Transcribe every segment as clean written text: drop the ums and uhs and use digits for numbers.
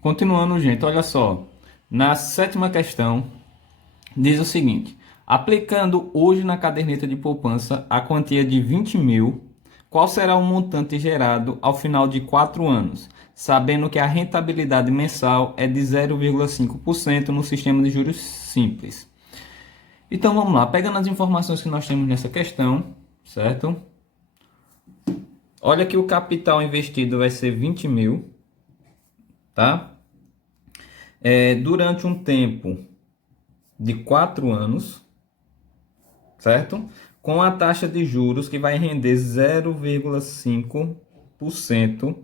Continuando, gente, olha só. Na sétima questão, diz o seguinte: aplicando hoje na caderneta de poupança a quantia de 20 mil, qual será o montante gerado ao final de 4 anos, sabendo que a rentabilidade mensal é de 0,5% no sistema de juros simples? Então vamos lá, pegando as informações que nós temos nessa questão, certo? Olha que o capital investido vai ser 20 mil, tá? Durante um tempo de 4 anos, certo? Com a taxa de juros que vai render 0,5%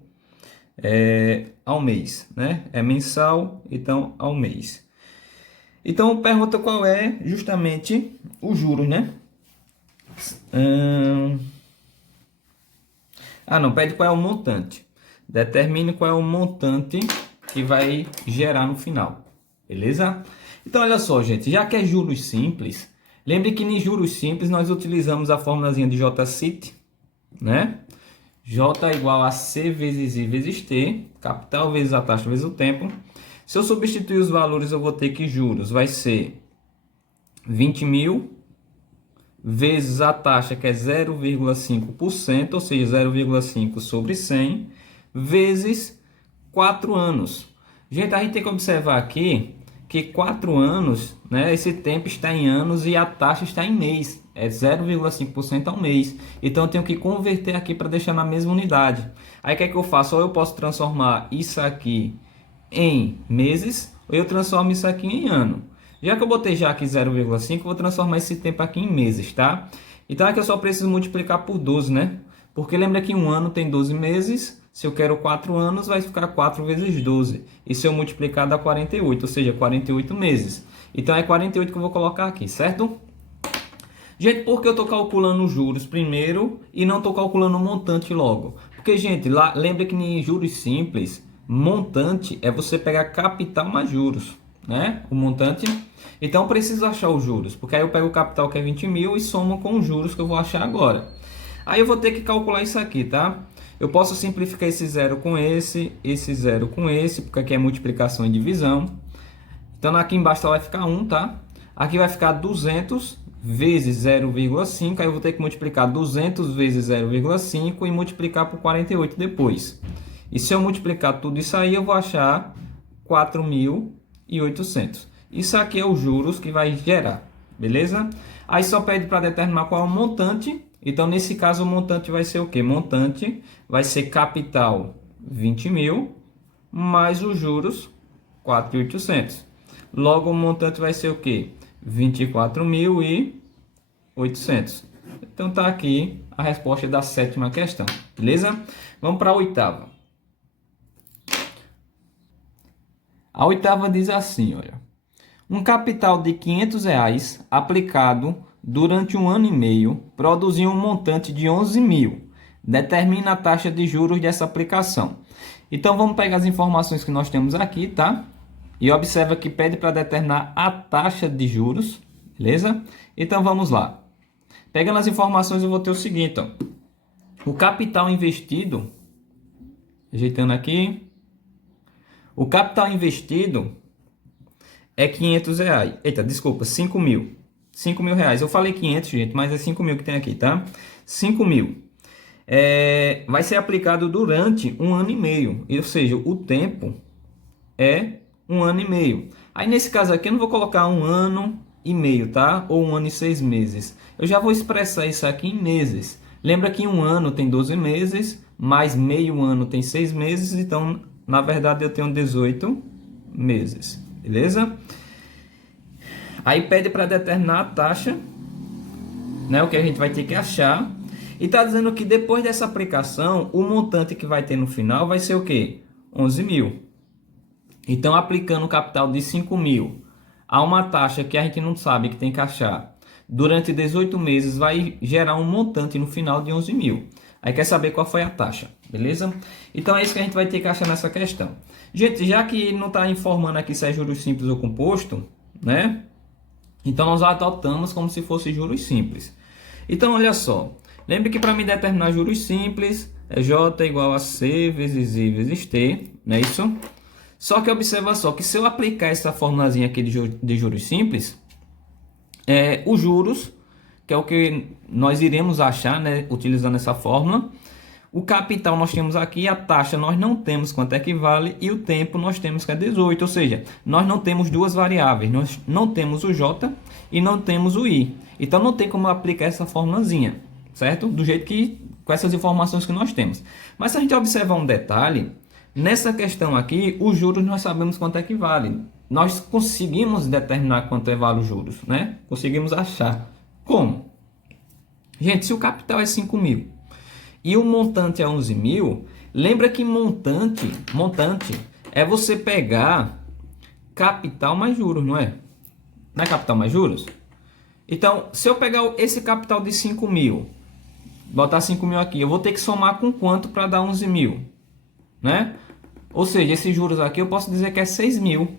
ao mês, né? É mensal, então ao mês. Então pergunta qual é justamente o juros, né? Não, pede qual é o montante. Determine qual é o montante que vai gerar no final, beleza? Então olha só, gente, já que é juros simples, lembre que em juros simples nós utilizamos a formulazinha de J-CIT, né? J igual a C vezes I vezes T, capital vezes a taxa vezes o tempo. Se eu substituir os valores, eu vou ter que juros vai ser 20 mil vezes a taxa, que é 0,5%, ou seja, 0,5 sobre 100, vezes 4 anos. Gente, a gente tem que observar aqui que 4 anos, né, esse tempo está em anos e a taxa está em mês. É 0,5% ao mês. Então eu tenho que converter aqui para deixar na mesma unidade. Aí o que é que eu faço? Ou eu posso transformar isso aqui em meses, ou eu transformo isso aqui em ano. Já que eu botei já aqui 0,5, vou transformar esse tempo aqui em meses, tá? Então aqui eu só preciso multiplicar por 12, né? Porque lembra que um ano tem 12 meses. Se eu quero 4 anos, vai ficar 4 vezes 12. E se eu multiplicar dá 48, ou seja, 48 meses. Então é 48 que eu vou colocar aqui, certo? Gente, por que eu estou calculando os juros primeiro e não estou calculando o montante logo? Porque, gente, lá, lembra que em juros simples, montante é você pegar capital mais juros, né? O montante. Então, eu preciso achar os juros, porque aí eu pego o capital, que é 20 mil, e somo com os juros que eu vou achar agora. Aí eu vou ter que calcular isso aqui, tá? Eu posso simplificar esse zero com esse zero com esse, porque aqui é multiplicação e divisão. Então, aqui embaixo só vai ficar 1, tá? Aqui vai ficar 200 vezes 0,5, aí eu vou ter que multiplicar 200 vezes 0,5 e multiplicar por 48 depois. E se eu multiplicar tudo isso aí, eu vou achar 4.800. Isso aqui é os juros que vai gerar, beleza? Aí só pede para determinar qual é o montante. Então, nesse caso, o montante vai ser o quê? Montante vai ser capital 20 mil, mais os juros 4.800. Logo, o montante vai ser o quê? 24.800. Então, tá aqui a resposta da sétima questão, beleza? Vamos para a oitava. A oitava diz assim, olha. Um capital de R$ 500 aplicado durante 1 ano e meio produziu um montante de 11 mil. Determina a taxa de juros dessa aplicação. Então, vamos pegar as informações que nós temos aqui, tá? E observa que pede para determinar a taxa de juros, beleza? Então, vamos lá. Pegando as informações, eu vou ter o seguinte, ó. O capital investido, ajeitando aqui. O capital investido é R$ 500. Eita, desculpa, 5 mil. 5 mil reais. Eu falei 500, gente, mas é 5 mil que tem aqui, tá? 5 mil. Vai ser aplicado durante 1 ano e meio. Ou seja, o tempo é 1 ano e meio. Aí, nesse caso aqui, eu não vou colocar 1 ano e meio, tá? Ou 1 ano e 6 meses. Eu já vou expressar isso aqui em meses. Lembra que 1 ano tem 12 meses, mais meio ano tem 6 meses. Então, na verdade, eu tenho 18 meses. Beleza? Aí pede para determinar a taxa, né? O que a gente vai ter que achar. E está dizendo que depois dessa aplicação, o montante que vai ter no final vai ser o quê? 11 mil. Então, aplicando o capital de 5 mil a uma taxa que a gente não sabe que tem que achar, durante 18 meses vai gerar um montante no final de 11 mil. Aí quer saber qual foi a taxa, beleza? Então é isso que a gente vai ter que achar nessa questão. Gente, já que não está informando aqui se é juros simples ou composto, né? Então nós adotamos como se fosse juros simples. Então olha só, lembre que para me determinar juros simples, é J igual a C vezes I vezes T, não é isso? Só que observa só que se eu aplicar essa formulazinha aqui de juros simples, os juros, que é o que nós iremos achar, né, utilizando essa fórmula. O capital nós temos aqui, a taxa nós não temos quanto é que vale e o tempo nós temos que é 18, ou seja, nós não temos duas variáveis, nós não temos o J e não temos o I. Então não tem como aplicar essa formulazinha, certo? Do jeito que, com essas informações que nós temos. Mas se a gente observar um detalhe, nessa questão aqui, os juros nós sabemos quanto é que vale. Nós conseguimos determinar quanto vale os juros, né? Conseguimos achar. Como? Gente, se o capital é 5 mil e o montante é 11 mil, lembra que montante é você pegar capital mais juros, não é? Não é capital mais juros? Então, se eu pegar esse capital de 5 mil, botar 5 mil aqui, eu vou ter que somar com quanto para dar 11 mil, né? Ou seja, esses juros aqui eu posso dizer que é 6 mil.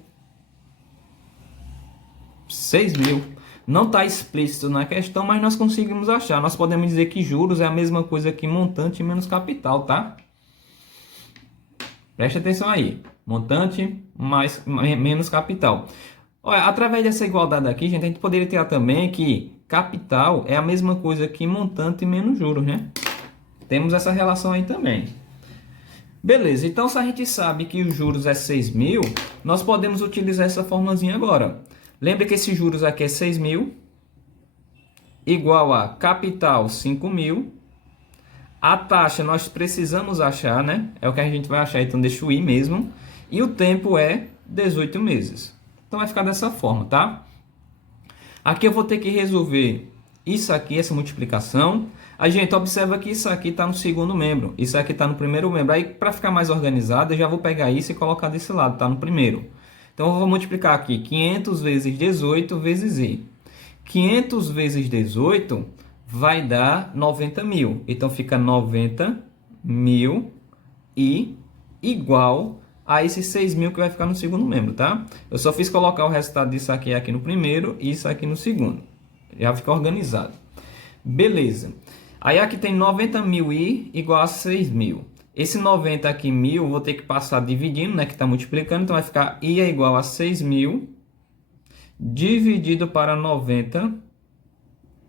6 mil. Não está explícito na questão, mas nós conseguimos achar. Nós podemos dizer que juros é a mesma coisa que montante menos capital, tá? Preste atenção aí. Montante menos capital. Olha, através dessa igualdade aqui, gente, a gente poderia ter também que capital é a mesma coisa que montante menos juros, né? Temos essa relação aí também. Beleza, então se a gente sabe que os juros é 6 mil, nós podemos utilizar essa formulazinha agora. Lembra que esses juros aqui é 6 mil, igual a capital 5 mil. A taxa nós precisamos achar, né? É o que a gente vai achar, então deixa eu ir mesmo. E o tempo é 18 meses. Então vai ficar dessa forma, tá? Aqui eu vou ter que resolver isso aqui, essa multiplicação. A gente observa que isso aqui está no segundo membro, isso aqui está no primeiro membro. Aí, para ficar mais organizado, eu já vou pegar isso e colocar desse lado, está no primeiro. Então, eu vou multiplicar aqui 500 vezes 18 vezes I. 500 vezes 18 vai dar 90 mil. Então, fica 90 mil I igual a esses 6 mil que vai ficar no segundo membro, tá? Eu só fiz colocar o resultado disso aqui no primeiro e isso aqui no segundo. Já fica organizado. Beleza. Aí aqui tem 90 mil I igual a 6 mil. Esse 90 aqui, mil, vou ter que passar dividindo, né? Que está multiplicando. Então, vai ficar I é igual a 6 mil dividido para 90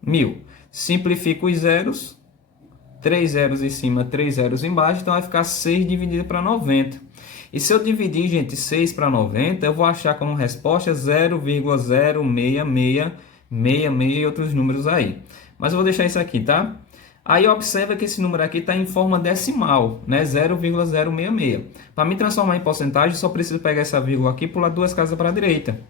mil. Simplifico os zeros. 3 zeros em cima, 3 zeros embaixo. Então, vai ficar 6 dividido para 90. E se eu dividir, gente, 6 para 90, eu vou achar como resposta 0,06666 e outros números aí. Mas eu vou deixar isso aqui, tá? Aí observa que esse número aqui está em forma decimal, né? 0,066. Para me transformar em porcentagem, só preciso pegar essa vírgula aqui e pular 2 casas para a direita.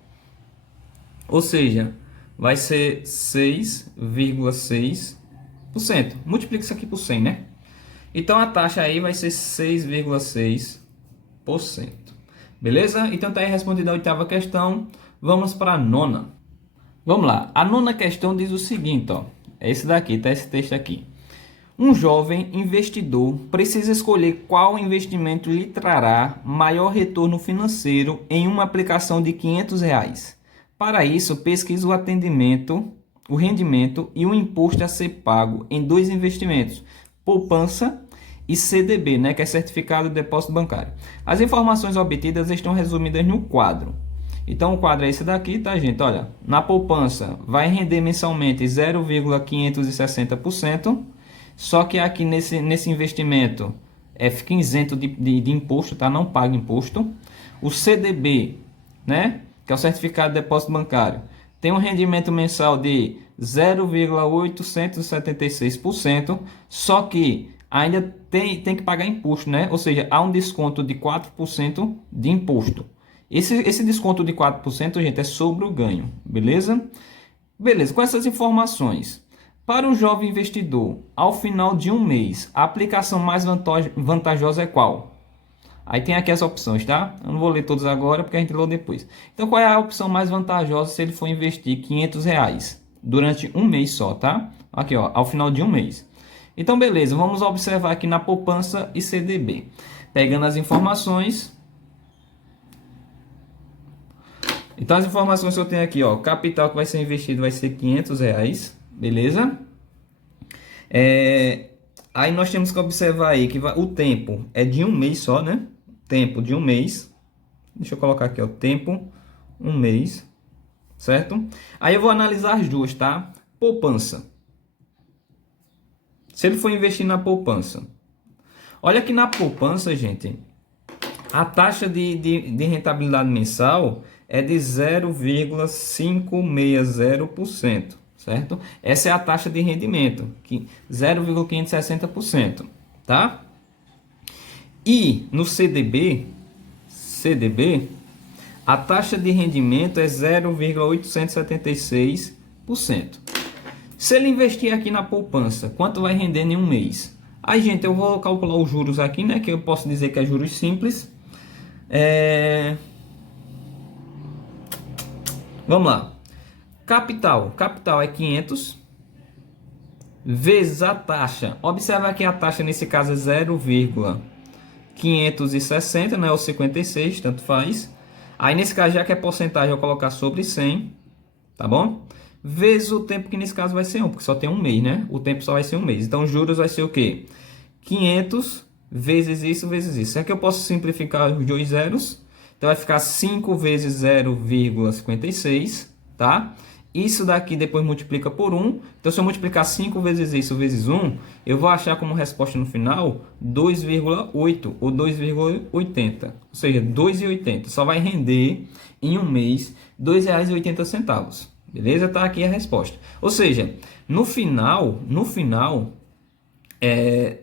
Ou seja, vai ser 6,6%. Multiplica isso aqui por 100, né? Então a taxa aí vai ser 6,6%. Beleza? Então está aí respondida a oitava questão. Vamos para a nona. Vamos lá. A nona questão diz o seguinte, ó. É esse daqui, tá? Esse texto aqui. Um jovem investidor precisa escolher qual investimento lhe trará maior retorno financeiro em uma aplicação de R$ 500. Para isso, pesquise o rendimento e o imposto a ser pago em 2 investimentos, poupança e CDB, né, que é Certificado de Depósito Bancário. As informações obtidas estão resumidas no quadro. Então, o quadro é esse daqui, tá, gente? Olha, na poupança vai render mensalmente 0,560%. Só que aqui nesse investimento fica isento de imposto, tá? Não paga imposto. O CDB, né? Que é o Certificado de Depósito Bancário, tem um rendimento mensal de 0,876%. Só que ainda tem que pagar imposto, né? Ou seja, há um desconto de 4% de imposto. Esse desconto de 4%, gente, é sobre o ganho, beleza? Beleza, com essas informações... Para o jovem investidor, ao final de um mês, a aplicação mais vantajosa é qual? Aí tem aqui as opções, tá? Eu não vou ler todas agora, porque a gente lê depois. Então, qual é a opção mais vantajosa se ele for investir R$ 500 durante um mês só, tá? Aqui, ó, ao final de um mês. Então, beleza, vamos observar aqui na poupança e CDB. Pegando as informações. Então, as informações que eu tenho aqui, ó, o capital que vai ser investido vai ser R$ 500. Beleza? Aí nós temos que observar aí que o tempo é de um mês só, né? Tempo de um mês. Deixa eu colocar aqui, ó, tempo, um mês, certo? Aí eu vou analisar as duas, tá? Poupança. Se ele for investir na poupança. Olha que na poupança, gente, a taxa de rentabilidade mensal é de 0,560%, certo? Essa é a taxa de rendimento, 0,560%, tá? E no CDB, a taxa de rendimento é 0,876%. Se ele investir aqui na poupança, quanto vai render em um mês? Aí, gente, eu vou calcular os juros aqui, né? Que eu posso dizer que é juros simples. Vamos lá. Capital é 500 vezes a taxa. Observa que a taxa nesse caso é 0,560, né? Ou 56, tanto faz. Aí nesse caso, já que é porcentagem, eu vou colocar sobre 100, tá bom? Vezes o tempo, que nesse caso vai ser 1, porque só tem um mês, né? O tempo só vai ser um mês. Então, juros vai ser o quê? 500 vezes isso, vezes isso. Aqui eu posso simplificar os dois zeros. Então, vai ficar 5 vezes 0,56, tá? Isso daqui depois multiplica por 1. Então, se eu multiplicar 5 vezes isso vezes 1, eu vou achar como resposta no final 2,8 ou 2,80. Ou seja, 2,80. Só vai render em um mês R$ 2,80. Beleza? Tá aqui a resposta. Ou seja, no final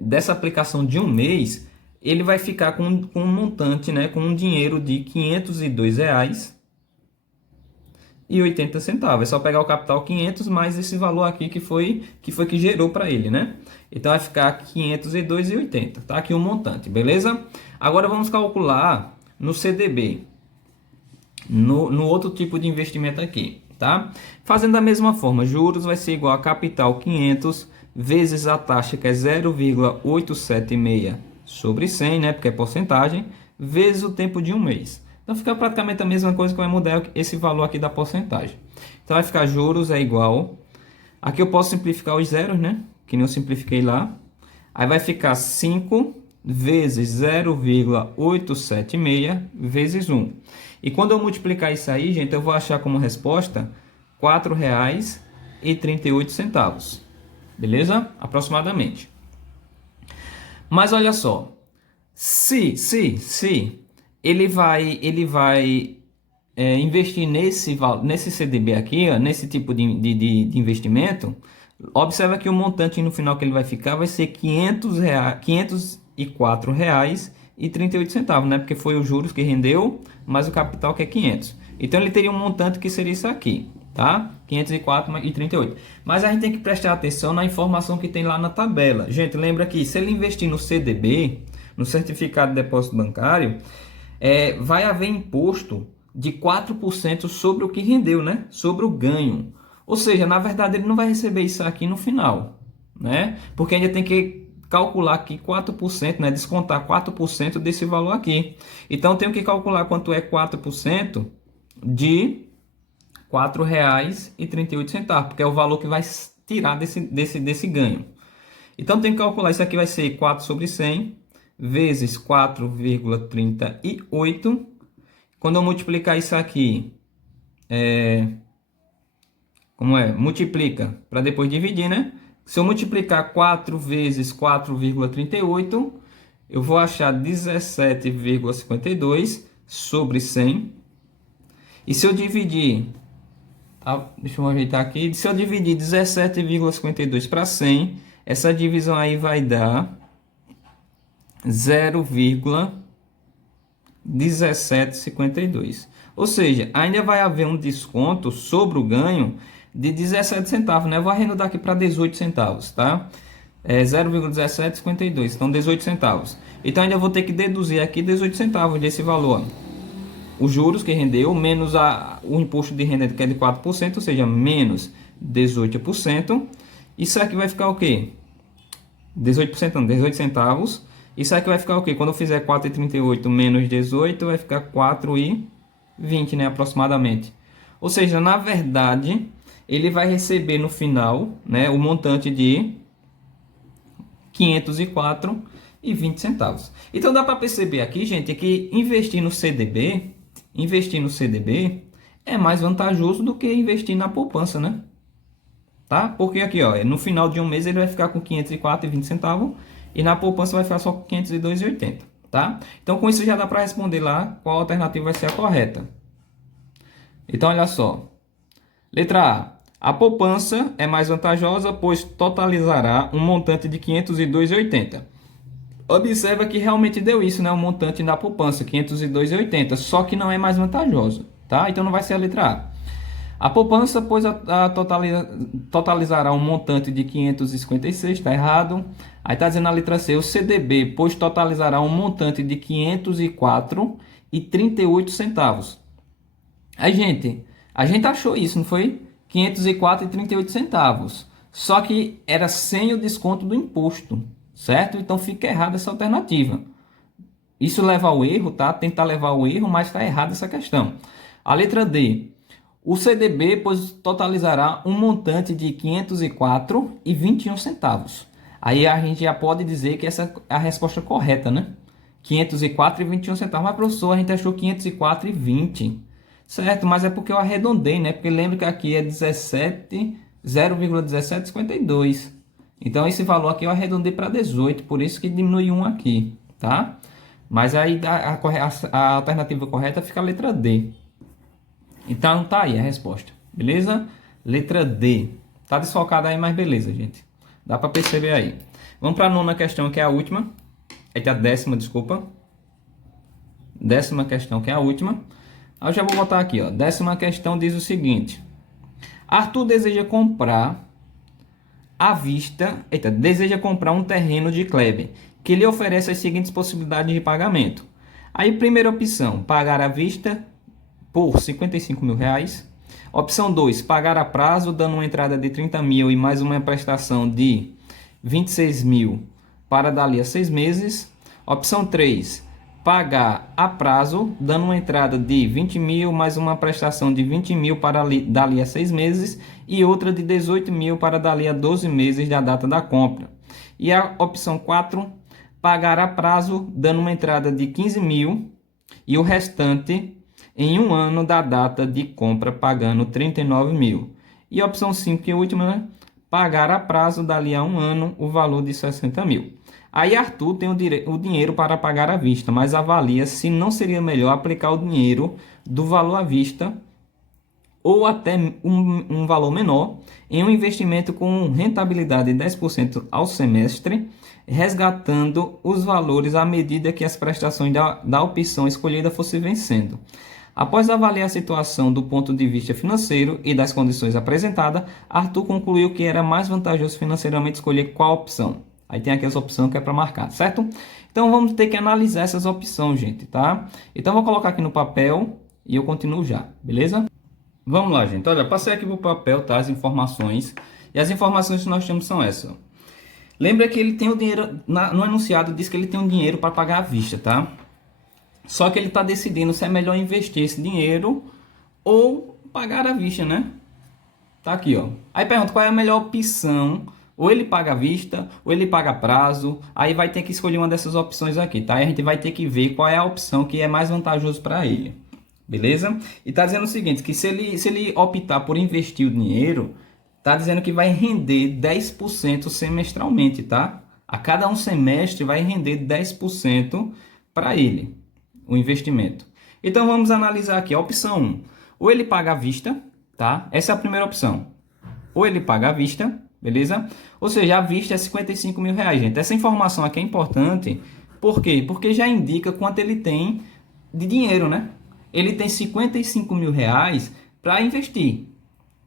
dessa aplicação de um mês, ele vai ficar com um montante, né, com um dinheiro de R$ 502,80. É só pegar o capital 500 mais esse valor aqui que foi que gerou para ele, né? Então vai ficar 502,80. Tá aqui o montante, beleza? Agora vamos calcular no CDB, no outro tipo de investimento aqui, tá? Fazendo da mesma forma, juros vai ser igual a capital 500 vezes a taxa, que é 0,876 sobre 100, né? Porque é porcentagem, vezes o tempo de um mês. Então fica praticamente a mesma coisa, que vai mudar esse valor aqui da porcentagem. Então vai ficar juros é igual. Aqui eu posso simplificar os zeros, né? Que nem eu simplifiquei lá. Aí vai ficar 5 vezes 0,876 vezes 1. E quando eu multiplicar isso aí, gente, eu vou achar como resposta R$ 4,38. Beleza? Aproximadamente. Mas olha só. Se ele vai investir nesse CDB aqui, ó, nesse tipo de investimento, observa que o montante no final que ele vai ficar vai ser R$ 504,38, né? Porque foi os juros que rendeu, mais o capital que é 500. Então ele teria um montante que seria isso aqui, tá? 504,38. Mas a gente tem que prestar atenção na informação que tem lá na tabela. Gente, lembra que se ele investir no CDB, no certificado de depósito bancário, vai haver imposto de 4% sobre o que rendeu, né? Sobre o ganho. Ou seja, na verdade ele não vai receber isso aqui no final, né? Porque ainda tem que calcular aqui 4%, né? Descontar 4% desse valor aqui. Então tenho que calcular quanto é 4% de R$ 4,38, porque é o valor que vai tirar desse ganho. Então tem que calcular, isso aqui vai ser 4 sobre 100 vezes 4,38. Quando eu multiplicar isso aqui, multiplica para depois dividir, né? Se eu multiplicar 4 vezes 4,38, eu vou achar 17,52 sobre 100. E se eu dividir, deixa eu ajeitar aqui, se eu dividir 17,52 para 100, essa divisão aí vai dar 0,1752. Ou seja, ainda vai haver um desconto sobre o ganho de 17 centavos, né? Eu vou arredondar aqui para 18 centavos, tá? 0,1752, então 18 centavos. Então ainda vou ter que deduzir aqui 18 centavos desse valor. Os juros que rendeu, menos o imposto de renda, que é de 4%, ou seja, menos 18%. Isso aqui vai ficar o quê? 18% não, 18 centavos. Isso aqui vai ficar o quê? Quando eu fizer 4,38 menos 18, vai ficar 4,20, né, aproximadamente. Ou seja, na verdade, ele vai receber no final, né, o montante de R$ 504,20. Então dá para perceber aqui, gente, que investir no CDB, investir no CDB é mais vantajoso do que investir na poupança, né? Tá? Porque aqui, ó, no final de um mês ele vai ficar com 504,20 centavos e na poupança vai ficar só com 502,80, tá? Então com isso já dá para responder lá qual alternativa vai ser a correta. Então olha só. Letra A. A poupança é mais vantajosa, pois totalizará um montante de 502,80. Observa que realmente deu isso, né? O montante da poupança, 502,80, só que não é mais vantajoso, tá? Então não vai ser a letra A. A poupança, pois totalizará um montante de 556, está errado. Aí está dizendo a letra C, o CDB, pois totalizará um montante de 504,38 centavos. Aí, gente, a gente achou isso, não foi? 504,38 centavos. Só que era sem o desconto do imposto, certo? Então fica errada essa alternativa. Isso leva ao erro, tá? Tentar levar ao erro, mas está errada essa questão. A letra D. O CDB, pois totalizará um montante de 504,21 centavos. Aí a gente já pode dizer que essa é a resposta correta, né? 504,21 centavos. Mas, professor, a gente achou 504,20. Certo, mas é porque eu arredondei, né? Porque lembra que aqui é 0,1752. Então, esse valor aqui eu arredondei para 18, por isso que diminui 1 aqui, tá? Mas aí a alternativa correta fica a letra D. Então tá aí a resposta, beleza? Letra D. Tá desfocada aí, mas beleza, gente. Dá para perceber aí. Vamos para a nona questão, que é a última. É a décima, desculpa. Décima questão, que é a última. Aí eu já vou botar aqui, ó. Décima questão diz o seguinte. Arthur deseja comprar à vista... Eita, deseja comprar um terreno de Kleber, que lhe oferece as seguintes possibilidades de pagamento. Aí, primeira opção, pagar à vista por R$55 mil. Opção 2, pagar a prazo, dando uma entrada de 30 mil e mais uma prestação de 26 mil para dali a 6 meses. Opção 3, pagar a prazo, dando uma entrada de 20 mil mais uma prestação de 20 mil para dali a 6 meses e outra de 18 mil para dali a 12 meses da data da compra. E a opção 4, pagar a prazo, dando uma entrada de 15 mil e o restante em um ano da data de compra, pagando 39 mil. E a opção 5, que é a última, né? Pagar a prazo, dali a um ano, o valor de 60 mil. Aí Arthur tem o dinheiro para pagar à vista, mas avalia se não seria melhor aplicar o dinheiro do valor à vista ou até um valor menor em um investimento com rentabilidade de 10% ao semestre, resgatando os valores à medida que as prestações da opção escolhida fossem vencendo. Após avaliar a situação do ponto de vista financeiro e das condições apresentadas, Arthur concluiu que era mais vantajoso financeiramente escolher qual opção. Aí tem aqui as opções que é para marcar, certo? Então vamos ter que analisar essas opções, gente, tá? Então vou colocar aqui no papel e eu continuo já, beleza? Vamos lá, gente. Olha, passei aqui para o papel, tá? As informações. E as informações que nós temos são essas. Lembra que ele tem o dinheiro, no enunciado diz que ele tem um dinheiro para pagar à vista, tá? Só que ele está decidindo se é melhor investir esse dinheiro ou pagar à vista, né? Tá aqui, ó. Aí pergunta qual é a melhor opção. Ou ele paga à vista, ou ele paga a prazo. Aí vai ter que escolher uma dessas opções aqui, tá? Aí a gente vai ter que ver qual é a opção que é mais vantajoso para ele. Beleza? E tá dizendo o seguinte, que se ele optar por investir o dinheiro, tá dizendo que vai render 10% semestralmente, tá? A cada um semestre vai render 10% para ele, o investimento. Então vamos analisar aqui a opção 1. Ou ele paga à vista, tá? Essa é a primeira opção. Ou ele paga à vista, beleza? Ou seja, à vista é 55 mil reais, gente. Essa informação aqui é importante. Por quê? Porque já indica quanto ele tem de dinheiro, né? Ele tem 55 mil reais para investir.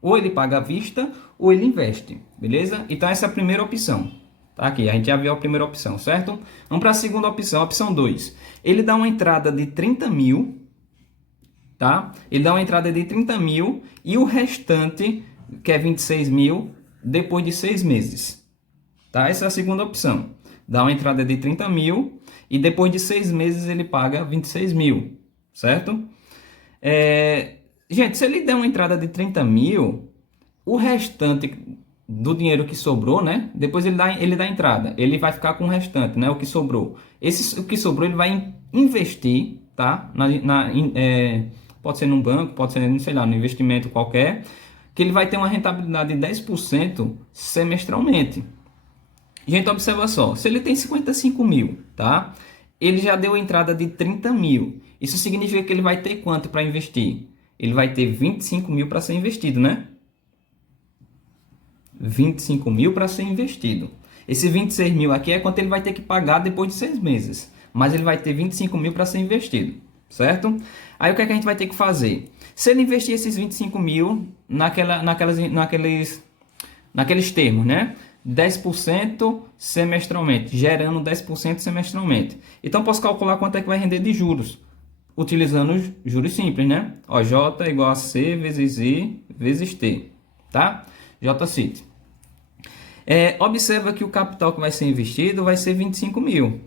Ou ele paga à vista, ou ele investe, beleza? Então essa é a primeira opção. Tá aqui, a gente já viu a primeira opção, certo? Vamos para a segunda opção, opção 2. Ele dá uma entrada de 30 mil, tá? Ele dá uma entrada de 30 mil e o restante, que é 26 mil, depois de 6 meses. Tá? Essa é a segunda opção. Dá uma entrada de 30 mil e depois de 6 meses ele paga 26 mil, certo? Gente, se ele der uma entrada de 30 mil, o restante do dinheiro que sobrou, né? Depois ele dá a entrada. Ele vai ficar com o restante, né? O que sobrou. O que sobrou ele vai investir, tá? Pode ser num banco, pode ser, sei lá, no investimento qualquer, que ele vai ter uma rentabilidade de 10% semestralmente. Gente, observa só, se ele tem 55 mil, tá? Ele já deu entrada de 30 mil. Isso significa que ele vai ter quanto para investir? Ele vai ter 25 mil para ser investido, né? 25 mil para ser investido. Esse 26 mil aqui é quanto ele vai ter que pagar depois de 6 meses. Mas ele vai ter 25 mil para ser investido, certo? Aí o que é que a gente vai ter que fazer? Se ele investir esses 25 mil naqueles termos, né? 10% semestralmente, gerando 10% semestralmente. Então, posso calcular quanto é que vai render de juros, utilizando os juros simples, né? Ó, J igual a C vezes I vezes T, tá? JCIT. Observa que o capital que vai ser investido vai ser 25 mil,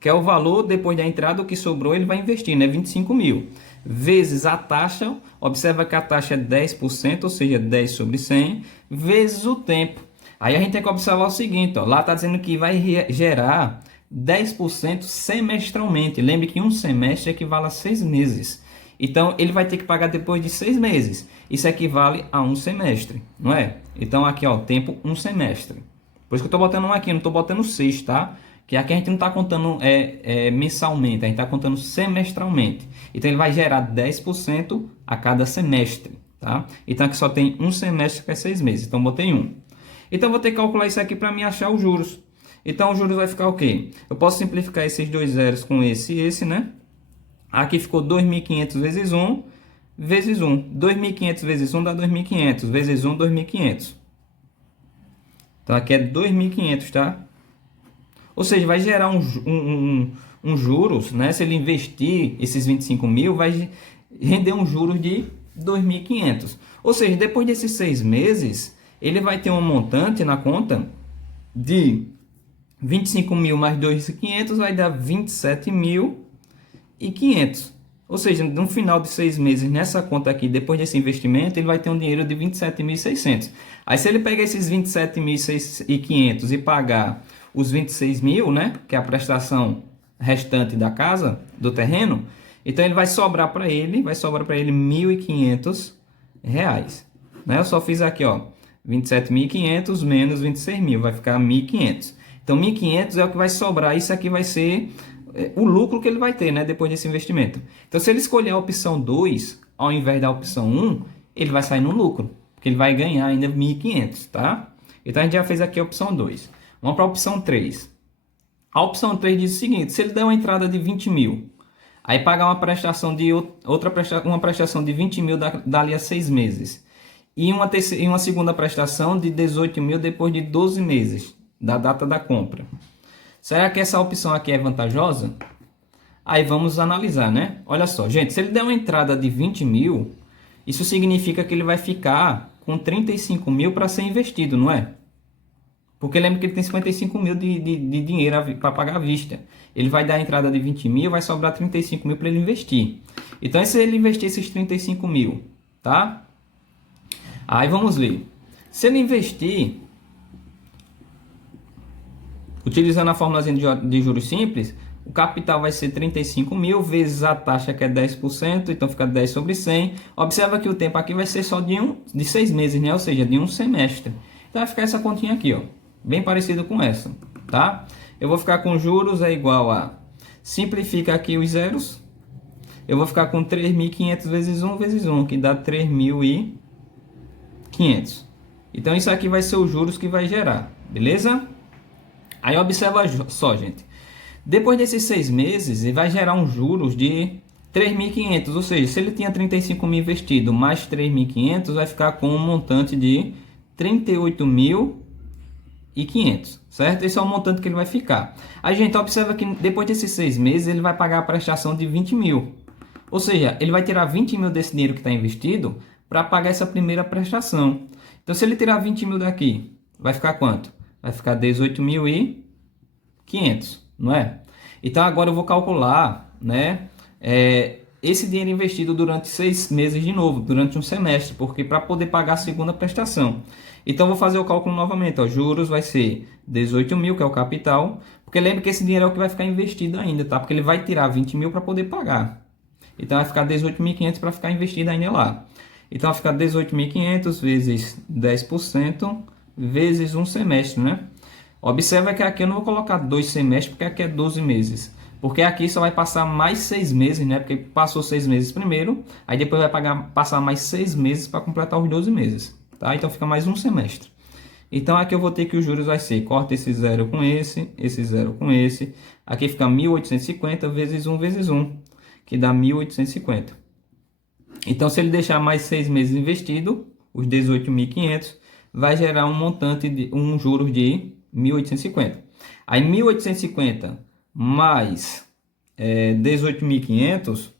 que é o valor depois da entrada, o que sobrou ele vai investir, né? 25 mil, vezes a taxa, observa que a taxa é 10%, ou seja, 10 sobre 100, vezes o tempo. Aí a gente tem que observar o seguinte, ó, lá está dizendo que vai gerar 10% semestralmente. Lembre que um semestre equivale a 6 meses. Então, ele vai ter que pagar depois de 6 meses. Isso equivale a um semestre, não é? Então, aqui, ó, tempo, um semestre. Por isso que eu estou botando um aqui, não estou botando 6, tá? Que aqui a gente não está contando mensalmente, a gente está contando semestralmente. Então, ele vai gerar 10% a cada semestre, tá? Então, aqui só tem um semestre que é 6 meses. Então, botei 1. Então, vou ter que calcular isso aqui para me achar os juros. Então, os juros vai ficar o quê? Eu posso simplificar esses dois zeros com esse e esse, né? Aqui ficou 2.500 vezes 1, vezes 1. 2.500 vezes 1 dá 2.500, vezes 1, 2.500. Então, aqui é 2.500, tá? Ou seja, vai gerar um juros, né? Se ele investir esses 25 mil, vai render um juros de 2.500. Ou seja, depois desses 6 meses, ele vai ter um montante na conta de 25 mil mais 2.500 vai dar 27.500. Ou seja, no final de 6 meses, nessa conta aqui, depois desse investimento, ele vai ter um dinheiro de 27.600. Aí, se ele pegar esses 27.500 e pagar os 26 mil, né, que é a prestação restante da casa, do terreno, então ele vai sobrar para ele, R$ 1.500, né? Eu só fiz aqui, ó, 27.500 menos 26 mil, vai ficar 1.500. Então, 1.500 é o que vai sobrar, isso aqui vai ser o lucro que ele vai ter, né, depois desse investimento. Então, se ele escolher a opção 2, ao invés da opção 1, ele vai sair no lucro, porque ele vai ganhar ainda 1.500, tá? Então, a gente já fez aqui a opção 2. Vamos para a opção 3. A opção 3 diz o seguinte, se ele der uma entrada de 20 mil, aí pagar uma prestação de uma prestação de 20 mil dali a 6 meses, e uma segunda prestação de 18 mil depois de 12 meses da data da compra. Será que essa opção aqui é vantajosa? Aí vamos analisar, né? Olha só, gente, se ele der uma entrada de 20 mil, isso significa que ele vai ficar com 35 mil para ser investido, não é? Porque lembra que ele tem 55 mil de dinheiro para pagar à vista. Ele vai dar a entrada de 20 mil, vai sobrar 35 mil para ele investir. Então, se ele investir esses 35 mil, tá? Aí vamos ver. Se ele investir, utilizando a fórmula de juros simples, o capital vai ser 35 mil vezes a taxa que é 10%, então fica 10 sobre 100. Observa que o tempo aqui vai ser só de 6 meses, né? Ou seja, de um semestre. Então vai ficar essa continha aqui, ó, bem parecido com essa, tá? Eu vou ficar com juros é igual a, simplifica aqui os zeros, eu vou ficar com 3.500 vezes 1, que dá 3.500. Então isso aqui vai ser os juros que vai gerar, beleza? Aí observa só, gente. Depois desses 6 meses, ele vai gerar um juros de 3.500. Ou seja, se ele tinha 35 mil investido mais 3.500, vai ficar com um montante de 38.500. Certo? Esse é o montante que ele vai ficar. A gente observa que depois desses 6 meses, ele vai pagar a prestação de 20 mil. Ou seja, ele vai tirar 20 mil desse dinheiro que está investido para pagar essa primeira prestação. Então, se ele tirar 20 mil daqui, vai ficar quanto? Vai ficar 18.500, não é? Então, agora eu vou calcular, né, esse dinheiro investido durante 6 meses de novo, durante um semestre, porque para poder pagar a segunda prestação. Então, vou fazer o cálculo novamente. Ó. Juros vai ser 18 mil, que é o capital, porque lembre que esse dinheiro é o que vai ficar investido ainda, tá? Porque ele vai tirar 20 mil para poder pagar. Então, vai ficar 18.500 para ficar investido ainda lá. Então, vai ficar 18.500 vezes 10%, vezes um semestre, né? Observa que aqui eu não vou colocar 2 semestres, porque aqui é 12 meses. Porque aqui só vai passar mais 6 meses, né? Porque passou 6 meses primeiro, aí depois vai passar mais 6 meses para completar os 12 meses, tá? Então fica mais um semestre. Então aqui eu vou ter que os juros vai ser, corta esse zero com esse zero com esse. Aqui fica 1.850 vezes 1 vezes 1, que dá 1.850. Então se ele deixar mais 6 meses investido, os 18.500, vai gerar um montante de juros de 1.850. Aí 1.850 mais 18.500,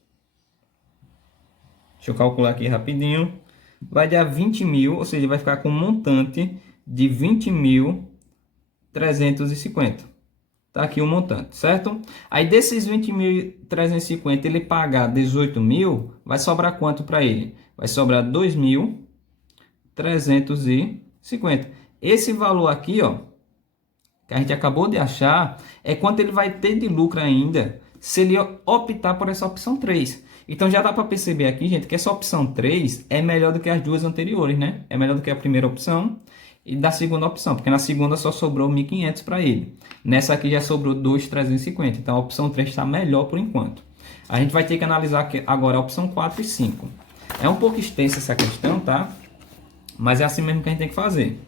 deixa eu calcular aqui rapidinho, vai dar 20 mil, ou seja, vai ficar com um montante de 20.350. Tá aqui o montante, certo? Aí desses 20.350 ele pagar 18 mil, vai sobrar quanto para ele? Vai sobrar 2.350. Esse valor aqui, ó, que a gente acabou de achar, é quanto ele vai ter de lucro ainda se ele optar por essa opção 3. Então já dá para perceber aqui, gente, que essa opção 3 é melhor do que as duas anteriores, né? É melhor do que a primeira opção e da segunda opção, porque na segunda só sobrou 1.500 para ele. Nessa aqui já sobrou 2.350. Então a opção 3 está melhor por enquanto. A gente vai ter que analisar agora a opção 4 e 5. É um pouco extensa essa questão, tá? Mas é assim mesmo que a gente tem que fazer.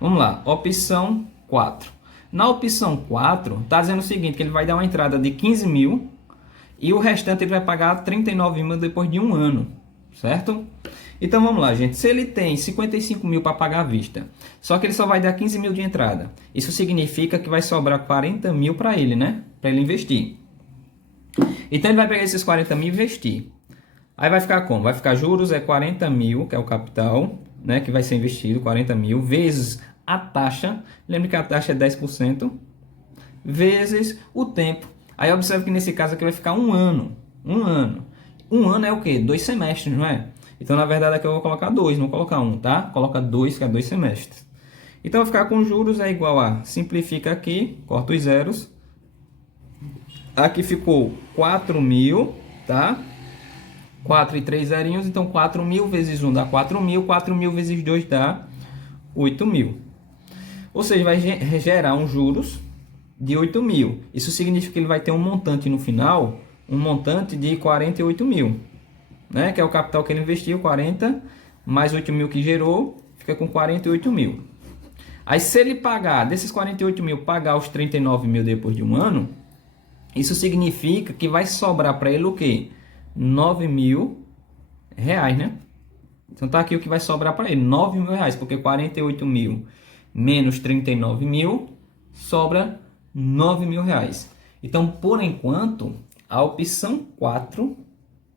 Vamos lá, opção 4. Na opção 4, está dizendo o seguinte, que ele vai dar uma entrada de 15 mil e o restante ele vai pagar 39 mil depois de um ano, certo? Então vamos lá, gente. Se ele tem 55 mil para pagar à vista, só que ele só vai dar 15 mil de entrada, isso significa que vai sobrar 40 mil para ele, né? Para ele investir. Então ele vai pegar esses 40 mil e investir. Aí vai ficar como? Vai ficar juros, é 40 mil, que é o capital, né? Que vai ser investido, 40 mil, vezes a taxa, lembre que a taxa é 10%, vezes o tempo. Aí observe que nesse caso aqui vai ficar um ano. Um ano. Um ano é o quê? 2 semestres, não é? Então, na verdade, aqui eu vou colocar 2, não vou colocar 1, tá? Coloca 2, que é 2 semestres. Então, vai ficar com juros é igual a, simplifica aqui, corta os zeros. Aqui ficou 4 mil, tá? 4 e 3 zerinhos, então 4 mil vezes 1 dá 4 mil, 4 mil vezes 2 dá 8 mil. Ou seja, vai gerar um juros de 8 mil. Isso significa que ele vai ter um montante no final, um montante de 48 mil, né? Que é o capital que ele investiu, 40, mais 8 mil que gerou, fica com 48 mil. Aí se ele pagar, desses 48 mil, pagar os 39 mil depois de um ano, isso significa que vai sobrar para ele o quê? 9 mil reais, né? Então tá aqui o que vai sobrar para ele, 9 mil reais, porque 48 mil menos 39 mil, sobra 9 mil reais. Então, por enquanto, a opção 4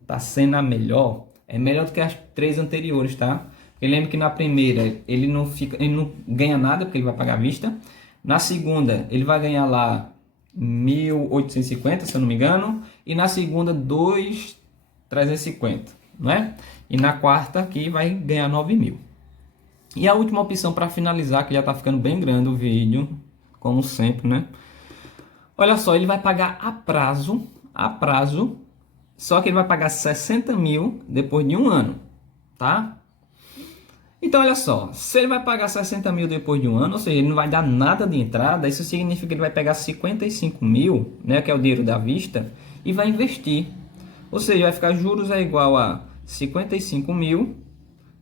está sendo a melhor. É melhor do que as 3 anteriores, tá? Porque lembra que na primeira ele não ganha nada, porque ele vai pagar à vista. Na segunda, ele vai ganhar lá 1.850, se eu não me engano. E na segunda, 2.350, não é? E na quarta aqui vai ganhar 9 mil. E a última opção para finalizar, que já está ficando bem grande o vídeo, como sempre, né? Olha só, ele vai pagar a prazo, só que ele vai pagar 60 mil depois de um ano, tá? Então, olha só, se ele vai pagar 60 mil depois de um ano, ou seja, ele não vai dar nada de entrada, isso significa que ele vai pegar 55 mil, né, que é o dinheiro da vista, e vai investir. Ou seja, vai ficar juros é igual a 55 mil,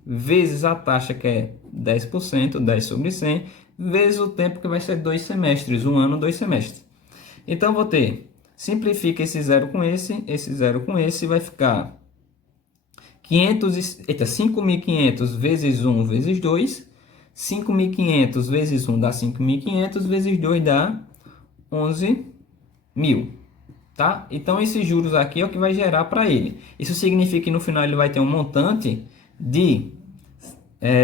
vezes a taxa que é 10%, 10 sobre 100, vezes o tempo que vai ser 2 semestres, um ano, 2 semestres. Então, vou ter, simplifica esse zero com esse zero com esse, vai ficar 5.500 vezes 1 vezes 2, 5.500 vezes 1 dá 5.500, vezes 2 dá 11 mil. Tá? Então, esses juros aqui é o que vai gerar para ele. Isso significa que no final ele vai ter um montante de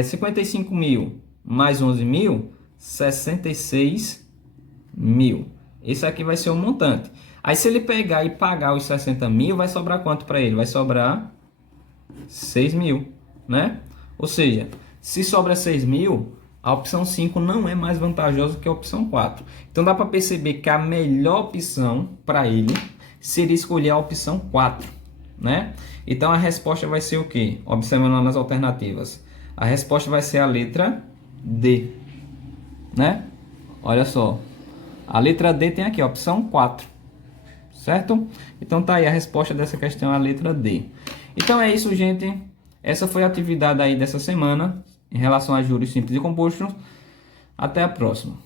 55 mil mais 11 mil, 66 mil. Esse aqui vai ser o montante. Aí se ele pegar e pagar os 60 mil, vai sobrar quanto para ele? Vai sobrar 6 mil, né? Ou seja, se sobra 6 mil, a opção 5 não é mais vantajosa que a opção 4. Então dá para perceber que a melhor opção para ele seria escolher a opção 4, né? Então a resposta vai ser o quê? Observando nas alternativas. A resposta vai ser a letra D, né? Olha só. A letra D tem aqui, a opção 4, certo? Então tá aí a resposta dessa questão, a letra D. Então é isso, gente. Essa foi a atividade aí dessa semana em relação a juros simples e compostos. Até a próxima.